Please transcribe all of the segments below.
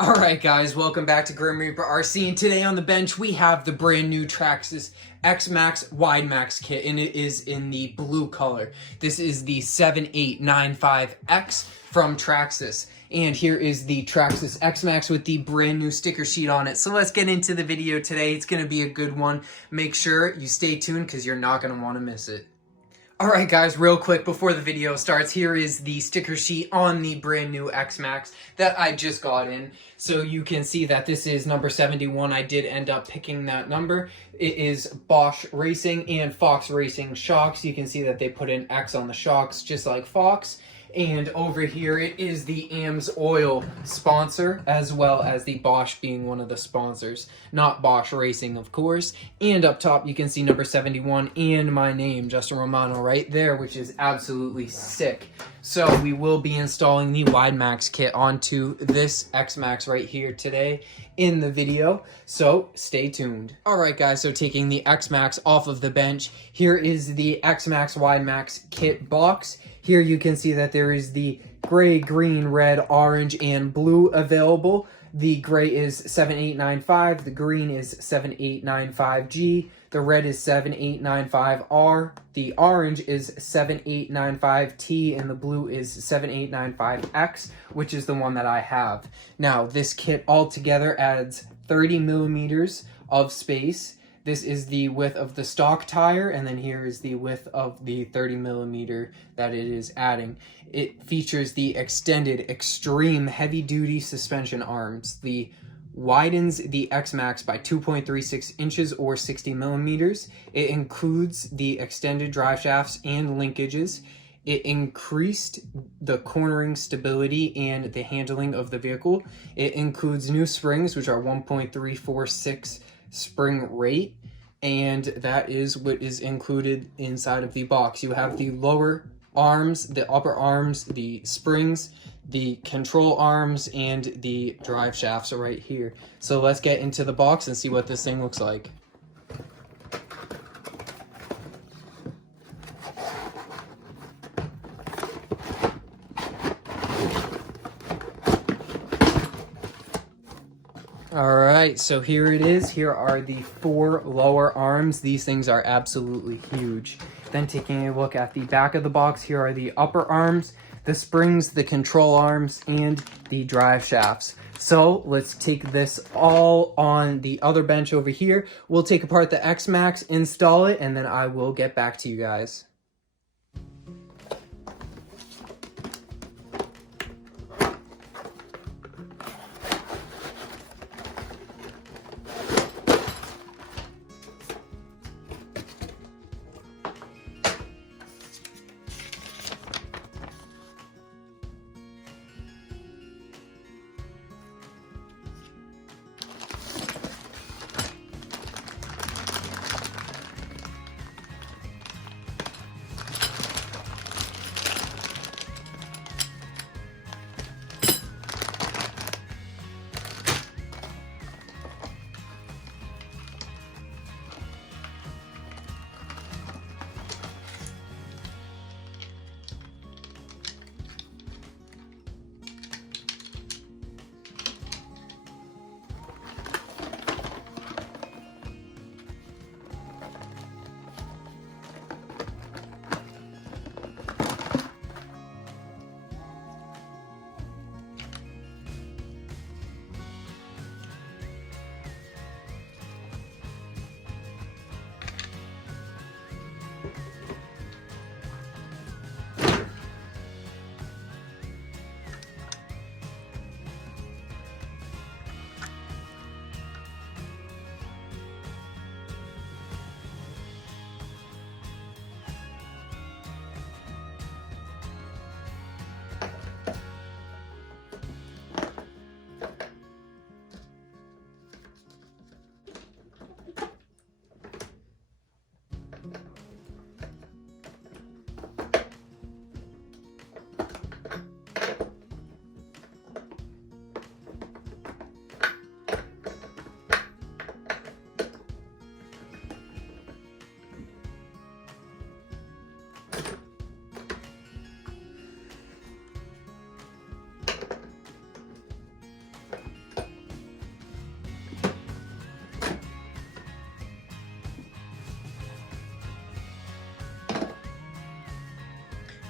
Alright guys, welcome back to Grim Reaper RC, and today on the bench we have the brand new Traxxas X-Maxx WideMaxx kit, and it is in the blue color. This is the 7895X from Traxxas, and here is the Traxxas X-Maxx with the brand new sticker sheet on it. So let's get into the video today. It's going to be a good one. Make sure you stay tuned because you're not going to want to miss it. Alright guys, real quick before the video starts, here is the sticker sheet on the brand new X-Maxx that I just got in. So you can see that this is number 71. I did end up picking that number. It is Bosch Racing and Fox Racing shocks. You can see that they put an X on the shocks just like Fox. And over here it is the AMSOIL sponsor, as well as the Bosch being one of the sponsors. Not Bosch Racing, of course. And up top you can see number 71 and my name, Justin Romano, right there, which is absolutely sick. So we will be installing the WideMaxx kit onto this X-Maxx right here today in the video, so stay tuned. Alright guys, so taking the X-Maxx off of the bench, here is the X-Maxx WideMaxx kit box. Here you can see that there is the gray, green, red, orange, and blue available. The gray is 7895, the green is 7895G, the red is 7895R, the orange is 7895T, and the blue is 7895X, which is the one that I have. Now, this kit altogether adds 30 millimeters of space. This is the width of the stock tire, and then here is the width of the 30 millimeter that it is adding. It features the extended extreme heavy duty suspension arms. The widens the X-Maxx by 2.36 inches or 60 millimeters. It includes the extended drive shafts and linkages. It increased the cornering stability and the handling of the vehicle. It includes new springs, which are 1.346 spring rate, and that is what is included inside of the box. You have the lower arms, the upper arms, the springs, the control arms, and the drive shafts are right here. So let's get into the box and see what this thing looks like. Alright, so here it is. Here are the 4 lower arms. These things are absolutely huge. Then taking a look at the back of the box, here are the upper arms, the springs, the control arms, and the drive shafts. So let's take this all on the other bench over here. We'll take apart the X-Maxx, install it, and then I will get back to you guys.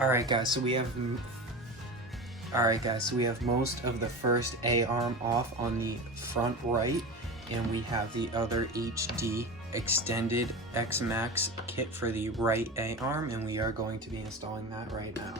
Alright guys, so we have most of the first A-arm off on the front right, and we have the other HD extended Xmaxx kit for the right A-arm, and we are going to be installing that right now.